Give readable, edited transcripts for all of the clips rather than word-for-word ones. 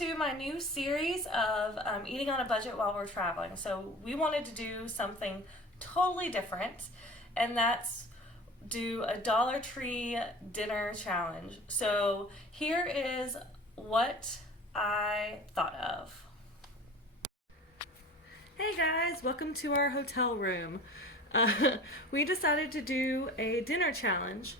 to my new series of eating on a budget while we're traveling. So we wanted to do something totally different, and that's do a Dollar Tree dinner challenge. So here is what I thought of. Hey guys, welcome to our hotel room. We decided to do a dinner challenge,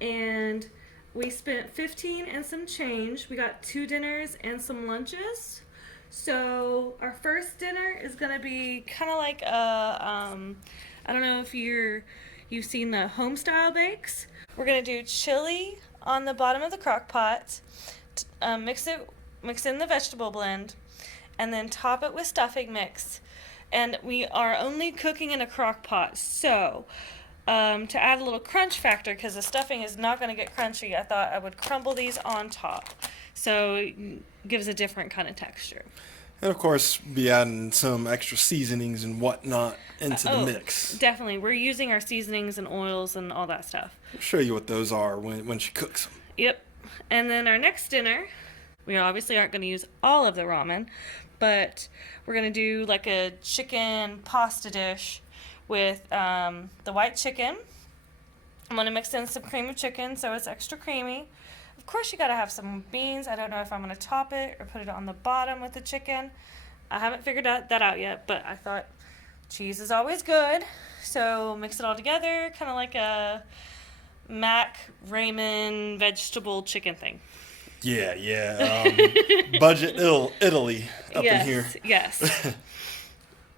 and we spent 15 and some change. We got 2 dinners and some lunches. So our first dinner is gonna be kind of like a, I don't know if you've seen the home style bakes. We're gonna do chili on the bottom of the crock pot, mix in the vegetable blend, and then top it with stuffing mix. And we are only cooking in a crock pot, so to add a little crunch factor, because the stuffing is not going to get crunchy, I thought I would crumble these on top, so it gives a different kind of texture. And of course, be adding some extra seasonings and whatnot into the mix. Definitely. We're using our seasonings and oils and all that stuff. I'll show you what those are when she cooks them. Yep. And then our next dinner, we obviously aren't going to use all of the ramen, but we're going to do like a chicken pasta dish with the white chicken. I'm going to mix in some cream of chicken so it's extra creamy. Of course, you got to have some beans. I don't know if I'm going to top it or put it on the bottom with the chicken. I haven't figured that out yet, but I thought cheese is always good. So mix it all together, kind of like a mac ramen vegetable chicken thing. Yeah. Budget Italy up in here. Yes.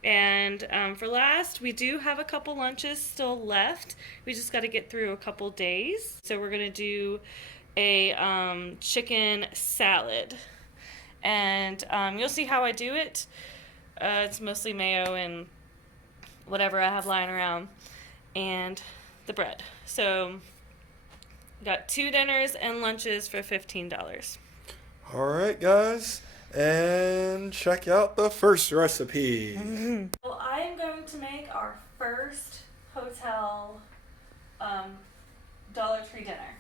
And for last, we do have a couple lunches still left. We just got to get through a couple days. So we're going to do a chicken salad. And you'll see how I do it. It's mostly mayo and whatever I have lying around. And the bread. So got 2 dinners and lunches for $15. All right, guys. And check out the first recipe. Well, I am going to make our first hotel Dollar Tree dinner.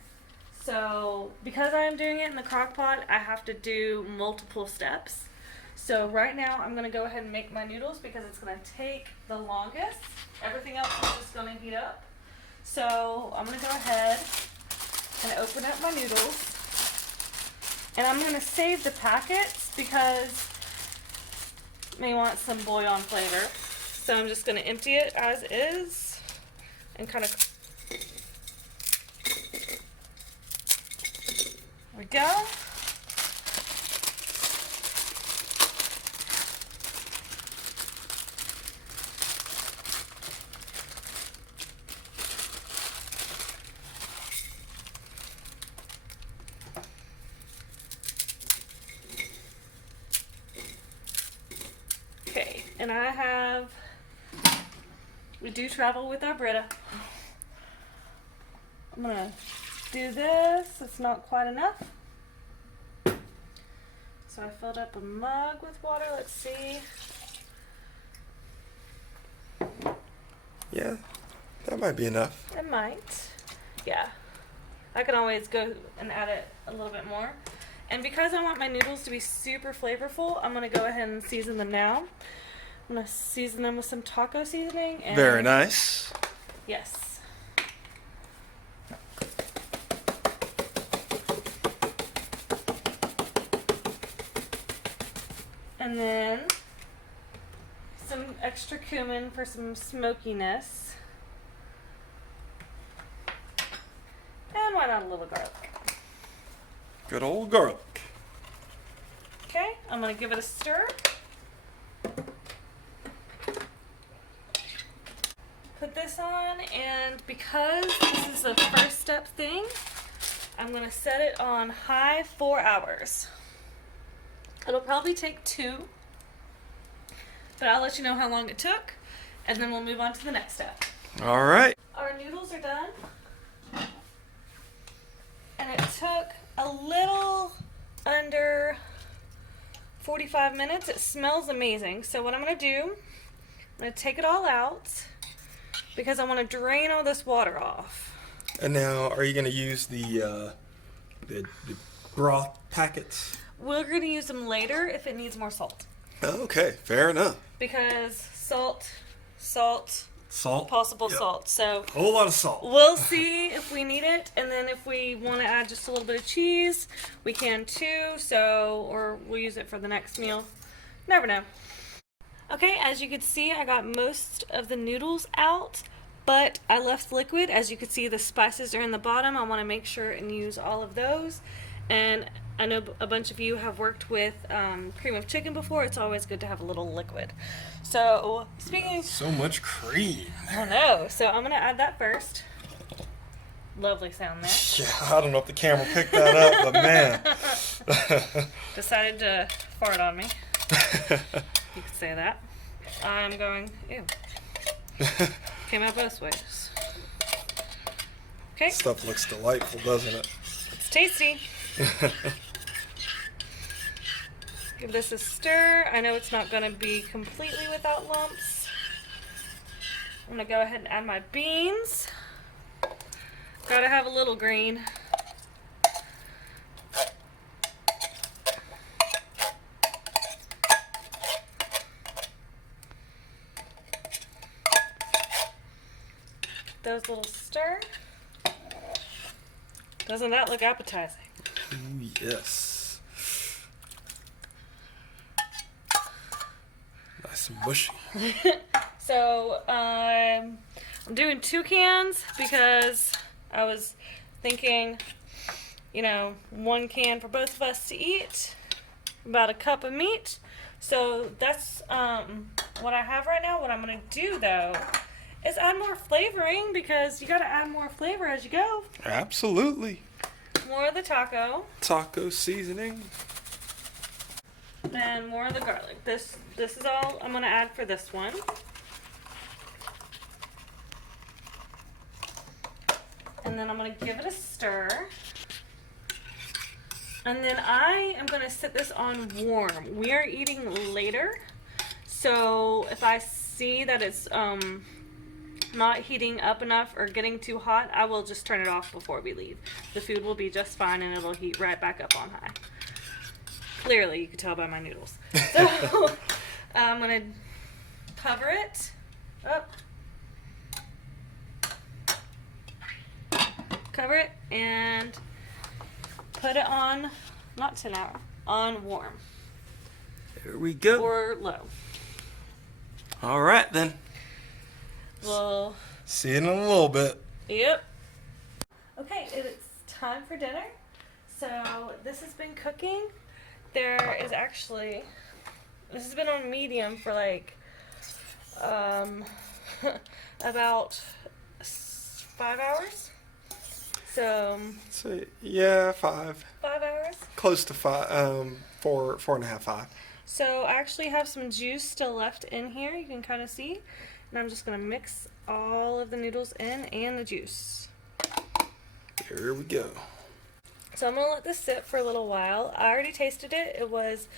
So because I'm doing it in the crock pot, I have to do multiple steps. So right now I'm going to go ahead and make my noodles because it's going to take the longest. Everything else is just going to heat up. So I'm going to go ahead and open up my noodles. And I'm going to save the packets because I may want some bouillon flavor. So I'm just going to empty it as is and kind of... There we go. Okay, and we do travel with our Brita. I'm gonna do this. It's not quite enough. So I filled up a mug with water. Let's see. Yeah, that might be enough. It might. Yeah. I can always go and add it a little bit more. And because I want my noodles to be super flavorful, I'm going to go ahead and season them now. I'm going to season them with some taco seasoning. And very nice. Yes. And then some extra cumin for some smokiness. And why not a little garlic? Good old garlic. Okay, I'm going to give it a stir. Put this on, and because this is a first step thing, I'm going to set it on high 4 hours. It'll probably take 2, but I'll let you know how long it took, and then we'll move on to the next step. All right. Our noodles are done, and it took a little under 45 minutes. It smells amazing. So what I'm going to do, I'm going to take it all out because I want to drain all this water off. And now, are you going to use the broth packets? we're going to use them later if it needs more salt. Okay, fair enough. Because salt, Salt. salt. So A whole lot of salt. we'll see if we need it, and then if we want to add just a little bit of cheese, we can too. So, or we'll use it for the next meal. Never know. Okay, as you can see, I got most of the noodles out, but I left liquid. As you can see, the spices are in the bottom. I want to make sure and use all of those. And I know a bunch of you have worked with cream of chicken before. It's always good to have a little liquid. So, speaking... So much cream. I know. So I'm going to add that first. Lovely sound there. Yeah, I don't know if the camera picked that up, but man. Decided to fart on me. You could say that. I'm going... Ew. Came out both ways. Okay. Stuff looks delightful, doesn't it? It's tasty. Give this a stir. I know it's not going to be completely without lumps. I'm going to go ahead and add my beans. Gotta have a little green. Those little stir. Doesn't that look appetizing? Ooh, yes. Nice and mushy. So, I'm doing 2 cans because I was thinking, 1 can for both of us to eat, about a cup of meat. So that's what I have right now. What I'm going to do, though, is add more flavoring because you got to add more flavor as you go. Absolutely. More of the taco. Taco seasoning. And more of the garlic. This is all I'm going to add for this one. And then I'm going to give it a stir. And then I am going to set this on warm. We are eating later. So if I see that it's not heating up enough or getting too hot, I will just turn it off before we leave. The food will be just fine and it'll heat right back up on high. Clearly, you can tell by my noodles. So I'm going to cover it up. Cover it and put it on, not 10 hour, on warm. There we go. Or low. All right, then. Well, See you in a little bit. yep. Okay, it's time for dinner. So this has been cooking. There is actually, this has been on medium for like about 5 hours. So yeah, 5. 5 hours. Close to 5. 4.5, 5. So I actually have some juice still left in here. You can kind of see. And I'm just going to mix all of the noodles in and the juice. Here we go. So I'm going to let this sit for a little while. I already tasted it. It was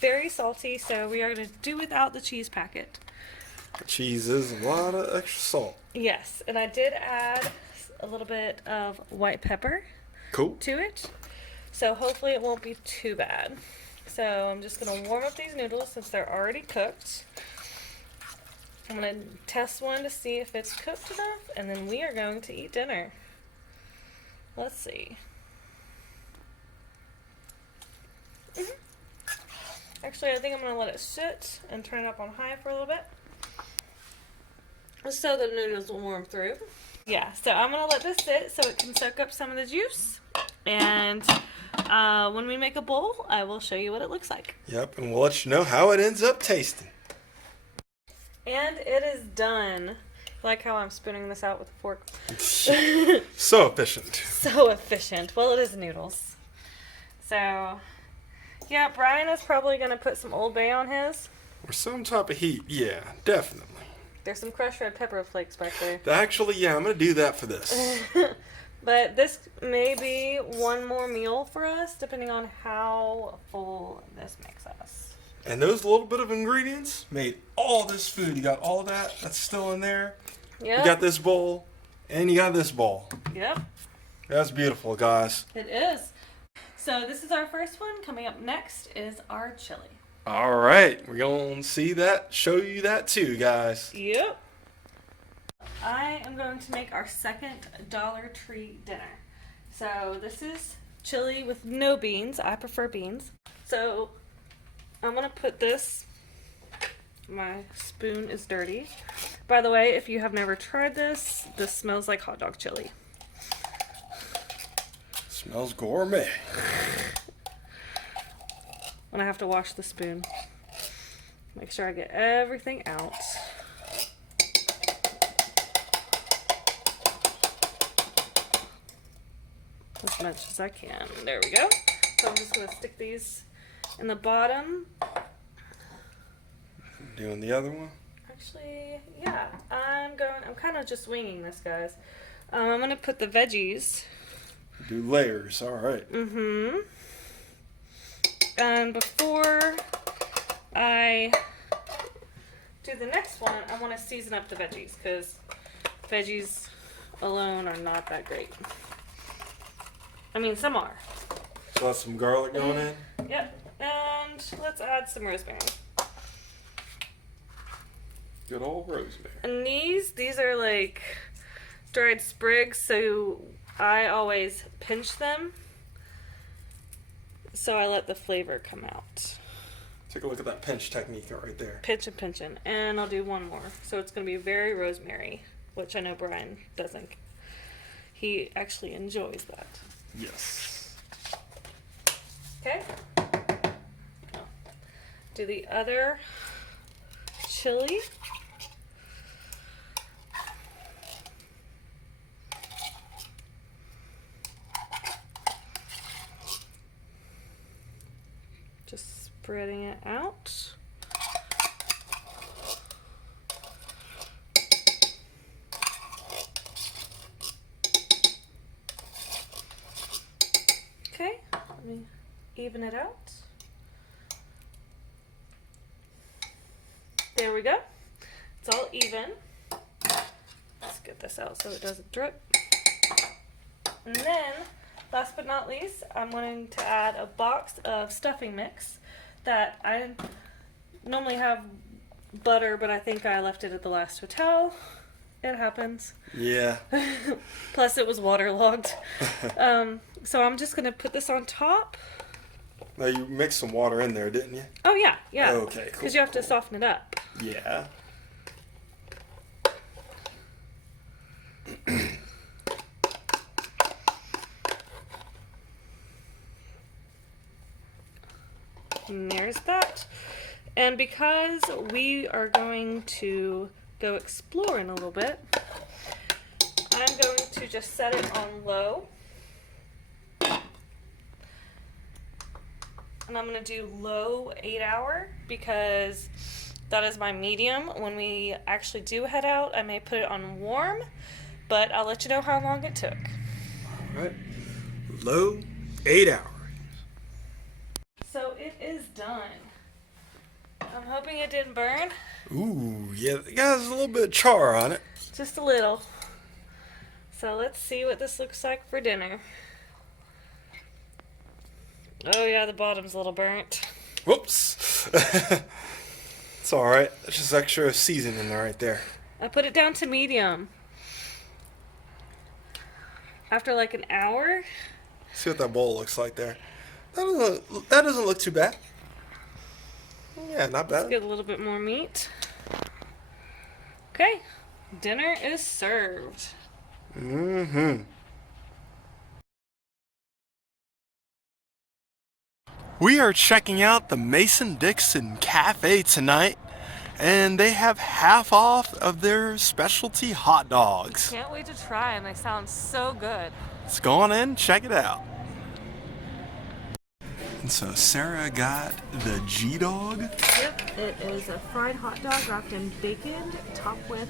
very salty, so we are going to do without the cheese packet. The cheese is a lot of extra salt. Yes, and I did add a little bit of white pepper Cool. to it. So hopefully it won't be too bad. So I'm just going to warm up these noodles since they're already cooked. I'm going to test one to see if it's cooked enough, and then we are going to eat dinner. Let's see. Actually, I think I'm going to let it sit and turn it up on high for a little bit, so the noodles will warm through. Yeah, so I'm going to let this sit so it can soak up some of the juice. And when we make a bowl, I will show you what it looks like. Yep, and we'll let you know how it ends up tasting. And it is done. Like how I'm spooning this out with a fork. So efficient. So efficient. Well, it is noodles. So, yeah, Brian is probably going to put some Old Bay on his. Or some type of heat. Yeah, definitely. There's some crushed red pepper flakes back there. Actually, yeah, I'm going to do that for this. But this may be one more meal for us, depending on how full this makes us. And those little bit of ingredients made all this food. You got all that's still in there. Yep. You got this bowl, and you got this bowl. Yep. That's beautiful, guys. It is. So this is our first one. Coming up next is our chili. All right, we're gonna show you that too, guys. Yep. I am going to make our second Dollar Tree dinner. So this is chili with no beans. I prefer beans. So I'm gonna put this. My spoon is dirty. By the way, if you have never tried this, this smells like hot dog chili. Smells gourmet. When I have to wash the spoon. Make sure I get everything out. As much as I can. There we go. So I'm just going to stick these in the bottom. Doing the other one? Actually, yeah. I'm kind of just winging this, guys. I'm going to put the veggies. Do layers, all right. Mm-hmm. And before I do the next one, I want to season up the veggies because veggies alone are not that great. I mean, some are. So that's some garlic going in? Yep. And let's add some rosemary. Good old rosemary. And these are like dried sprigs, so I always pinch them. So I let the flavor come out. Take a look at that pinch technique right there. Pinch and pinching. And I'll do one more. So it's going to be very rosemary, which I know Brian doesn't. He actually enjoys that. Yes. Okay. Do the other chili. Just spreading it out. Okay, let me even it out. There we go. It's all even. Let's get this out so it doesn't drip. And then, last but not least, I'm going to add a box of stuffing mix that I normally have butter, but I think I left it at the last hotel. It happens. Yeah. Plus it was waterlogged. So I'm just going to put this on top. Now you mixed some water in there, didn't you? Oh yeah, yeah. Okay, cool. Because you have to soften it up. Yeah. And there's that. And because we are going to go exploring a little bit, I'm going to just set it on low. And I'm going to do low 8-hour because that is my medium. When we actually do head out, I may put it on warm, but I'll let you know how long it took. All right. Low 8 hours. So it is done. I'm hoping it didn't burn. Ooh, yeah, it has a little bit of char on it. Just a little. So let's see what this looks like for dinner. Oh yeah, the bottom's a little burnt. Whoops. It's all right. It's just extra seasoning right there. I put it down to medium. After like an hour. See what that bowl looks like there. That doesn't look too bad. Yeah, not bad. Let's get a little bit more meat. Okay, dinner is served. Mm-hmm. We are checking out the Mason-Dixon Cafe tonight, and they have half off of their specialty hot dogs. Can't wait to try them. They sound so good. Let's go on in, check it out. And so Sarah got the G-Dog. Yep, it is a fried hot dog wrapped in bacon, topped with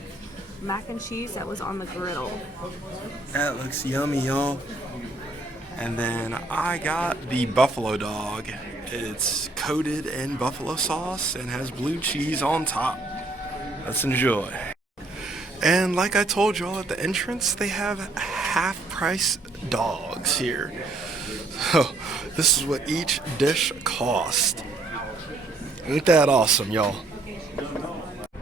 mac and cheese that was on the griddle. That looks yummy, y'all. And then I got the buffalo dog. It's coated in buffalo sauce and has blue cheese on top. Let's enjoy. And like I told y'all at the entrance, they have half-price dogs here. So, this is what each dish cost. Ain't that awesome, y'all?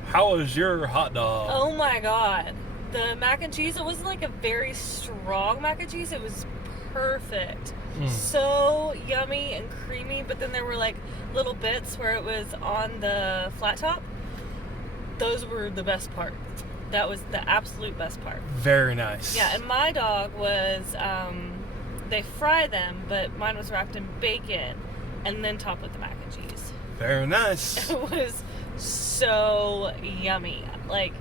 How was your hot dog? Oh my god. The mac and cheese, it wasn't like a very strong mac and cheese. It was perfect. So yummy and creamy, but then there were like little bits where it was on the flat top. Those were the best part. That was the absolute best part. Very nice. Yeah, and my dog was, they fry them, but mine was wrapped in bacon and then topped with the mac and cheese. Very nice. It was so yummy. Like,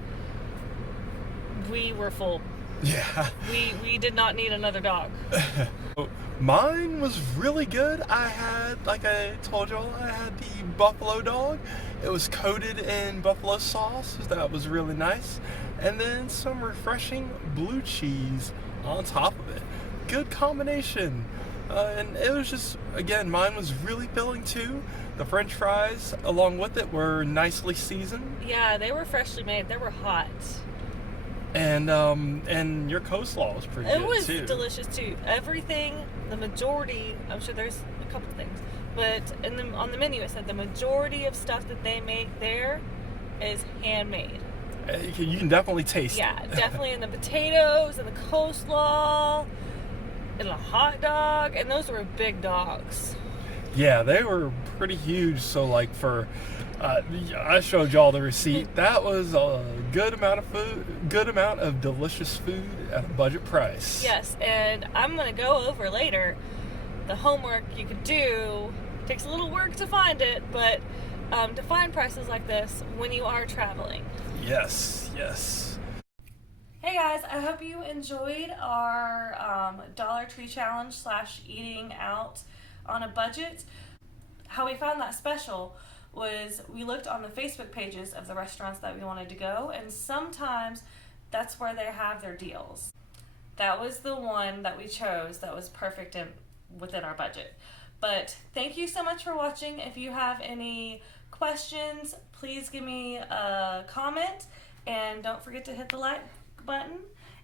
we were full. Yeah. We did not need another dog. Mine was really good. I had, like I told y'all, I had the buffalo dog. It was coated in buffalo sauce. That was really nice. And then some refreshing blue cheese on top of it. Good combination. And it was just, again, mine was really filling too. The French fries, along with it, were nicely seasoned. Yeah, they were freshly made. They were hot. And your coleslaw was pretty good too. It was delicious too. Everything, the majority, I'm sure there's a couple things, but on the menu it said the majority of stuff that they make there is handmade. You can definitely taste it. Yeah, definitely in the potatoes and the coleslaw and the hot dog, and those were big dogs. Yeah, they were pretty huge. So like I showed y'all the receipt. That was a good amount of food, good amount of delicious food at a budget price. Yes, and I'm gonna go over later the homework you could do. Takes a little work to find it, but to find prices like this when you are traveling. Yes, yes. Hey guys, I hope you enjoyed our Dollar Tree challenge / eating out on a budget. How we found that special was we looked on the Facebook pages of the restaurants that we wanted to go, and sometimes that's where they have their deals. That was the one that we chose that was perfect and within our budget. But thank you so much for watching. If you have any questions, please give me a comment, and don't forget to hit the like button,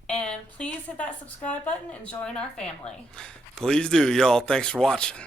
and please hit that subscribe button and join our family. Please do, y'all. Thanks for watching.